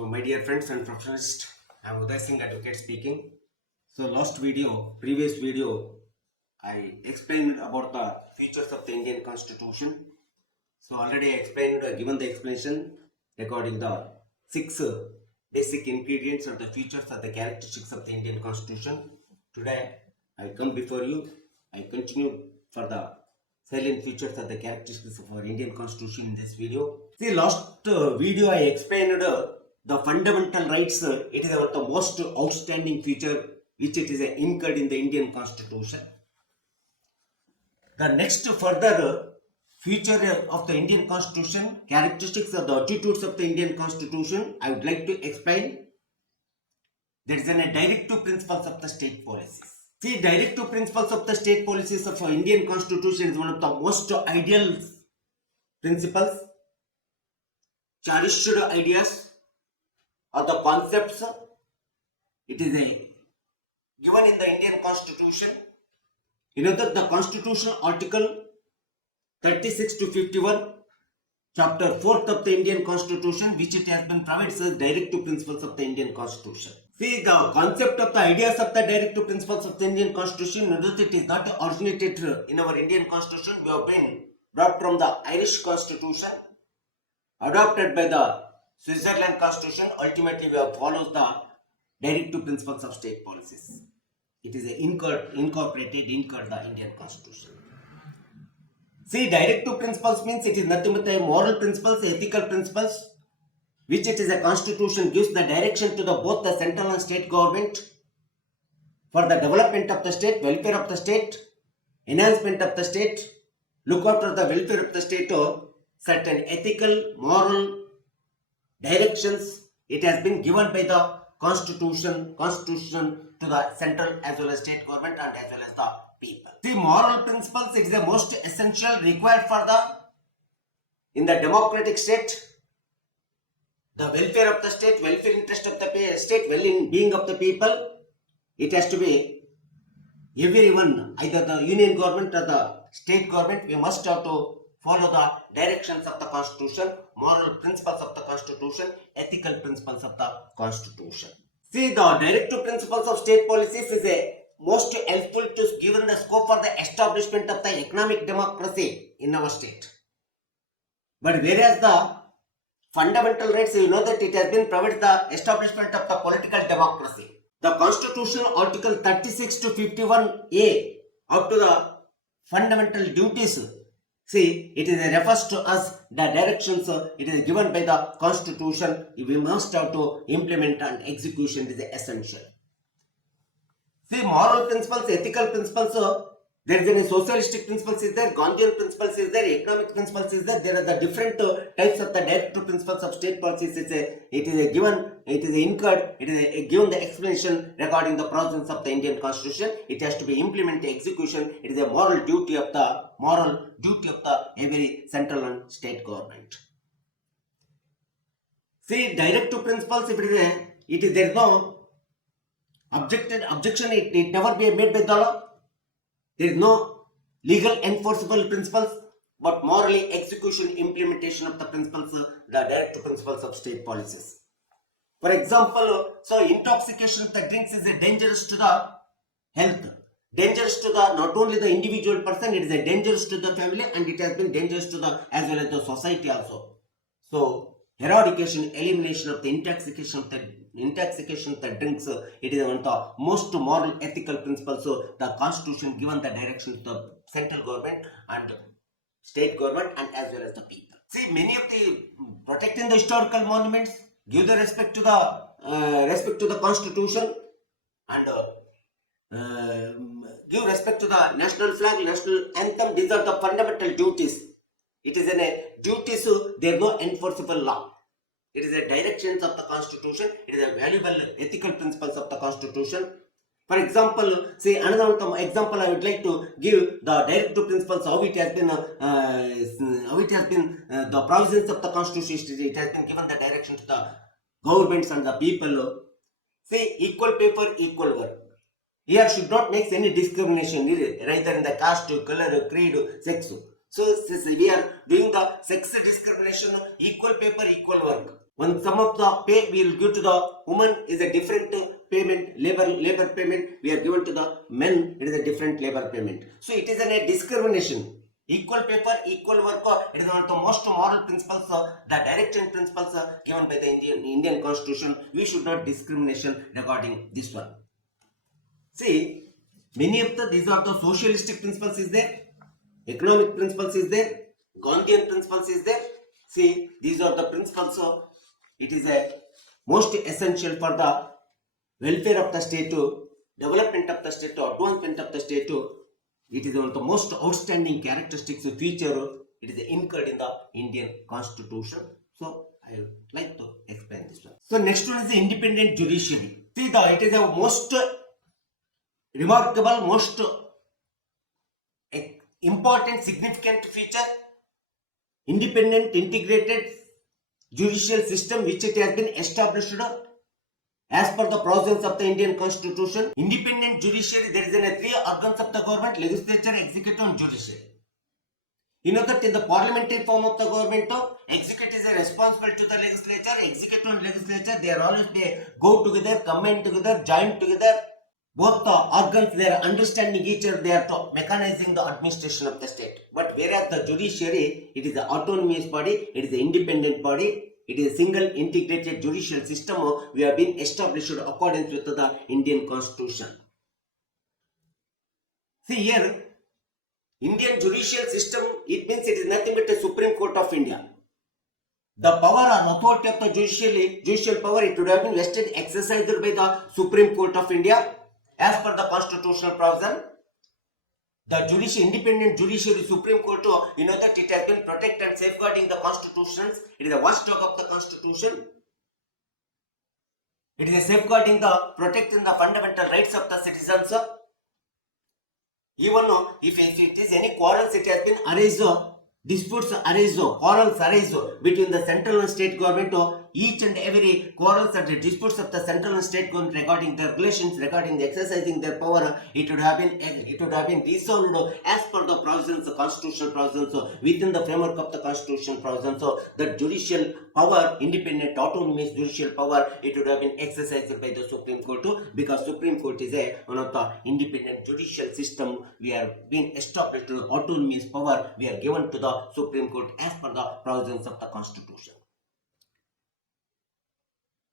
So, my dear friends and professionals, I am Uday Singh, advocate speaking. So, previous video, I explained about the features of the Indian Constitution. So, already I explained, given the explanation regarding the six basic ingredients or the features or the characteristics of the Indian Constitution. Today, I come before you. I continue for the salient features or the characteristics of our Indian Constitution in this video. See, last video I explained the fundamental rights. It is about the most outstanding feature which it is incurred in the Indian Constitution. The next further feature of the Indian Constitution, characteristics of the attitudes of the Indian Constitution, I would like to explain. There is a directive principles of the state policies. See, directive principles of the state policies of our Indian Constitution is one of the most ideal principles, cherished ideas, or the concepts. It is given in the Indian Constitution. You know that the Constitution Article 36 to 51, Chapter 4th of the Indian Constitution, which it has been provided as directive principles of the Indian Constitution. See, the concept of the ideas of the directive principles of the Indian Constitution, you know that it is not originated in our Indian Constitution. We have been brought from the Irish Constitution, adopted by the Switzerland Constitution. Ultimately, we have followed the directive principles of state policies. It is incorporated the Indian Constitution. See, directive principles means it is nothing but the moral principles, ethical principles, which it is a constitution gives the direction to both the central and state government for the development of the state, welfare of the state, enhancement of the state, look after the welfare of the state, or certain ethical, moral directions. It has been given by the constitution to the central as well as state government and as well as the people. The moral principles, it is the most essential required for in the democratic state, the welfare of the state, welfare interest of the state, well-being of the people. It has to be everyone, either the union government or the state government. We must have to follow the directions of the constitution, moral principles of the constitution, ethical principles of the constitution. See, the directive principles of state policies is a most helpful to given the scope for the establishment of the economic democracy in our state. But whereas the fundamental rights, you know that it has been provided the establishment of the political democracy. The Constitution Article 36 to 51A up to the fundamental duties. See, it is refers to us the directions. It is given by the Constitution. We must have to implement and execution is essential. See, moral principles, ethical principles, there is any socialistic principles is there, Gandhian principles is there, economic principles is there. There are the different types of the directive principles of state policies. It is given, it is incurred, it is given the explanation regarding the provisions of the Indian Constitution. It has to be implemented, execution. It is a moral duty of the every central and state government. See, directive principles, if there is no objection, it never be made by the law. There is no legal enforceable principles, but morally execution, implementation of the principles, the directive principles of state policies. For example, so intoxication of the drinks is dangerous to the health, dangerous to the not only the individual person, it is dangerous to the family, and it has been dangerous to the as well as the society also. So eradication, elimination of the intoxication of the drinks, it is one of the most moral ethical principles. So the constitution given the direction to the central government and state government and as well as the people. See, many of the protecting the historical monuments, give the respect to the constitution, and give respect to the national flag, national anthem. These are the fundamental duties. It is a duty, so there is no enforceable law. It is a directions of the constitution. It is a valuable ethical principles of the constitution. For example, say another example I would like to give the directive principles, how it has been the provisions of the constitution. It has been given the direction to the governments and the people. Say equal pay for equal work. Here should not make any discrimination either in the caste, color, creed, sex. So we are doing the sex discrimination, equal pay for equal work. One sum of the pay we will give to the woman is a different payment, labor payment we are given to the men, it is a different labor payment. So it is a discrimination. Equal pay for equal work, it is one of the most moral principles, the direction principles given by the Indian Constitution. We should not discrimination regarding this one. See, many of these are the socialistic principles is there, economic principles is there, Gandhian principles is there. See, these are the principles. It is a most essential for the welfare of the state, to development of the state, to advancement of the state. It is one of the most outstanding characteristics of feature. It is incurred in the Indian Constitution. So I would like to explain this one. So next one is the independent judiciary. See, it is a most remarkable, most important, significant feature. Independent, integrated judicial system which it has been established as per the provisions of the Indian Constitution. Independent judiciary, there is three organs of the government: legislature, executive and judiciary. You know that in the parliamentary form of the government, executive is responsible to the legislature, executive and legislature, they are always, they go together, combine together, join together. Both the organs, they are understanding each other, they are mechanizing the administration of the state. But whereas the judiciary, it is an autonomous body, it is an independent body, it is a single integrated judicial system we have been established according with the Indian Constitution. See here, Indian judicial system, it means it is nothing but the Supreme Court of India. The power or authority of the judicial power, it would have been vested, exercised by the Supreme Court of India as per the constitutional provision. The independent judiciary Supreme Court, you know that it has been protected and safeguarding the constitutions. It is a watchdog of the constitution. It is a safeguarding protecting the fundamental rights of the citizens. Even if it is any quarrels, it has been arise, disputes arise, quarrels arise between the central and state government. Each and every quarrels and disputes of the central and state government regarding their relations, regarding the exercising their power, it would have been resolved as per the provisions, the constitutional provisions, within the framework of the constitutional provisions. So the judicial power, independent autonomous judicial power, it would have been exercised by the Supreme Court because Supreme Court is one of the independent judicial system. We have been established autonomous power we are given to the Supreme Court as per the provisions of the Constitution.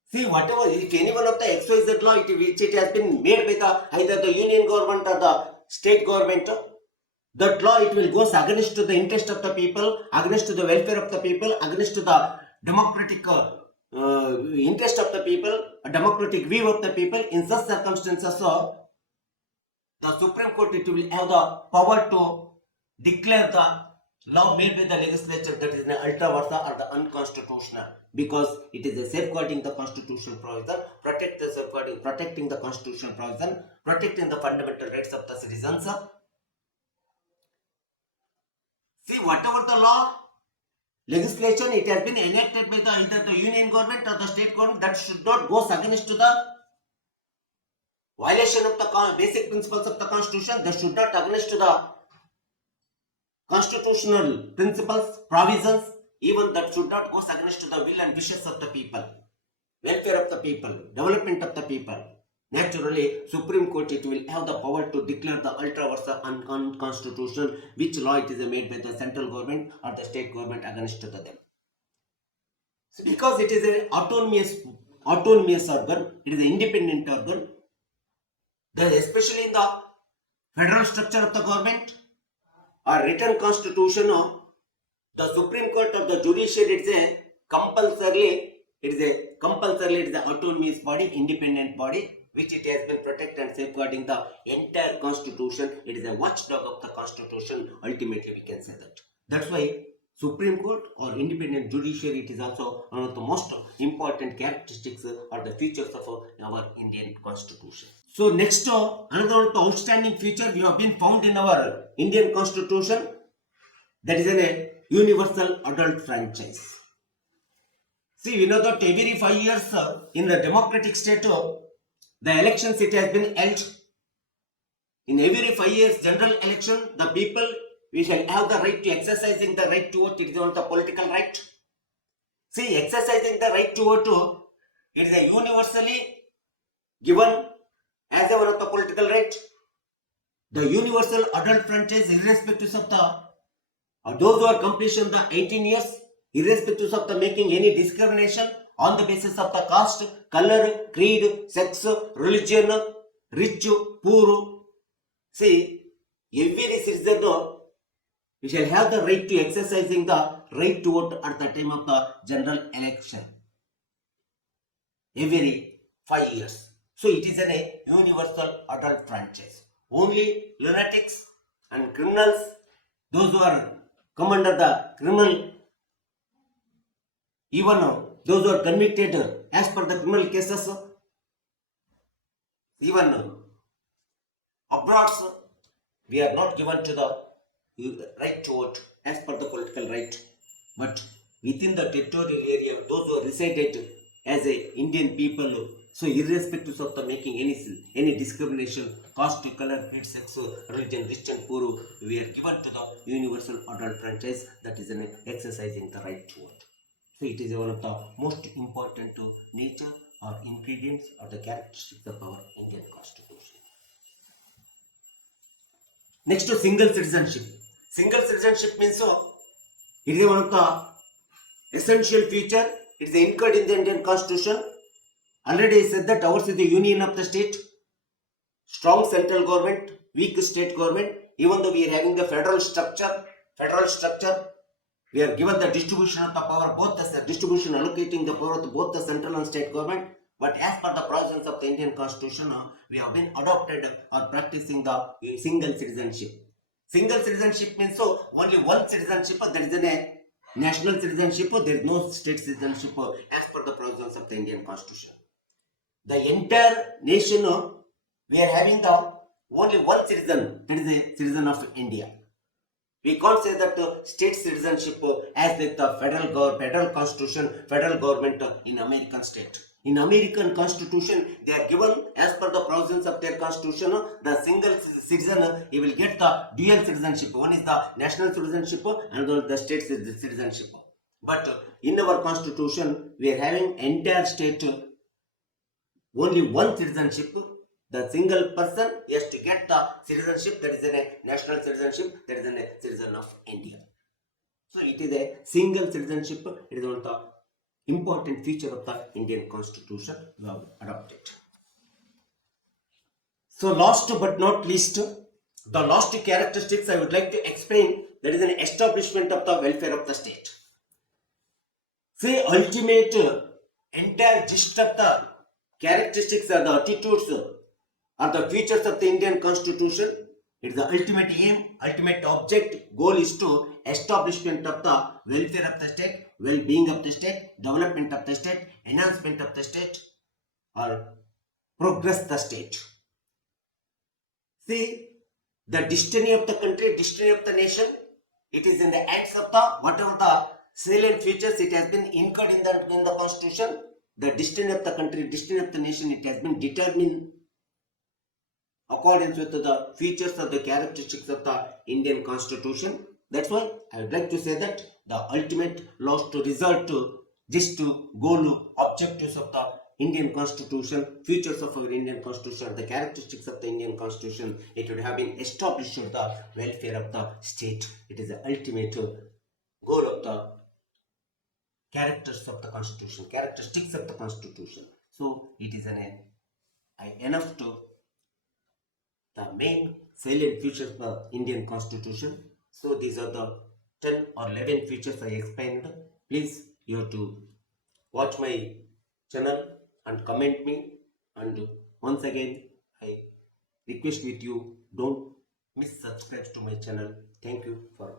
See, whatever, if any one of the XYZ law which it has been made by either the union government or the state government, that law it will go against to the interest of the people, against to the welfare of the people, against to the democratic interest of the people, a democratic view of the people. In such circumstances, the Supreme Court it will have the power to declare the law made by the legislature that is an ultra virsa or the unconstitutional, because it is a safeguarding the constitutional provision, protecting the constitutional provision, protecting the fundamental rights of the citizens. See, whatever the law, legislation, it has been enacted by either the union government or the state government, that should not go against to the violation of the basic principles of the Constitution. That should not against to the constitutional principles, provisions, even that should not go against to the will and wishes of the people, welfare of the people, development of the people. Naturally, Supreme Court it will have the power to declare the ultra virsa unconstitutional, which law it is made by the central government or the state government against to them. So because it is an autonomous organ, it is an independent organ, especially in the federal structure of the government or written constitution, the Supreme Court of the judiciary it is a compulsorily autonomous body, independent body, which it has been protected and safeguarding the entire constitution. It is a watchdog of the constitution. Ultimately, we can say that. That's why Supreme Court or independent judiciary, it is also one of the most important characteristics or the features of our Indian Constitution. So next, another outstanding feature we have been found in our Indian Constitution, that is a universal adult franchise. See, we know that every 5 years in the democratic state, the elections it has been held. In every 5 years general election, the people, we shall have the right to exercising the right to vote. It is one of the political right. See, exercising the right to vote, it is a universally given as a one of the political right. The universal adult franchise, irrespective of those who are completion the 18 years, irrespective of the making any discrimination on the basis of the caste, color, creed, sex, religion, rich, poor. See, every citizen we shall have the right to exercising the right to vote at the time of the general election every 5 years. So it is a universal adult franchise. Only lunatics and criminals, those who are come under the criminal, even those who are convicted as per the criminal cases, even abroad, we are not given to the right to vote as per the political right. But within the territorial area, those who are resided as a Indian people, so irrespective of the making any discrimination, caste, color, creed, sex, religion, rich and poor, we are given to the universal adult franchise, that is an exercising the right to vote. So it is one of the most important nature or ingredients or the characteristics of our Indian Constitution. Next to single citizenship. Single citizenship means it is one of the essential feature. It is incurred in the Indian Constitution. Already I said that ours is the union of the state, strong central government, weak state government. Even though we are having the federal structure, we are given the distribution of the power, both the distribution allocating the power to both the central and state government. But as per the provisions of the Indian Constitution, we have been adopted or practicing the single citizenship. Single citizenship means only one citizenship, that is a national citizenship, there is no state citizenship as per the provisions of the Indian Constitution. The entire nation, we are having the only one citizen, that is a citizen of India. We can't say that state citizenship as with the federal constitution, federal government in American state. In American Constitution, they are given as per the provisions of their Constitution, the single citizen, he will get the dual citizenship. One is the national citizenship and the state citizenship. But in our Constitution, we are having entire state only one citizenship. The single person has to get the citizenship, that is a national citizenship, that is a citizen of India. So it is a single citizenship. It is one of the important feature of the Indian Constitution we have adopted. So last but not least, the last characteristics I would like to explain, that is an establishment of the welfare of the state. Say ultimate entire gist of the characteristics or the attitudes or the features of the Indian Constitution. It is the ultimate aim, ultimate object, goal is to establishment of the welfare of the state, well-being of the state, development of the state, enhancement of the state, or progress the state. See, the destiny of the country, destiny of the nation, it is in the hands of the whatever the salient features it has been incurred in the Constitution. The destiny of the country, destiny of the nation, it has been determined accordance with the features of the characteristics of the Indian Constitution. That's why I would like to say that the ultimate last result, just to goal, objectives of the Indian Constitution, features of our Indian Constitution, the characteristics of the Indian Constitution, it would have been established the welfare of the state. It is the ultimate goal of the characters of the Constitution, characteristics of the Constitution. So it is enough to the main salient features of the Indian Constitution. So these are the 10 or 11 features I explained. Please, you have to watch my channel and comment me. And once again, I request with you, don't miss subscribe to my channel. Thank you for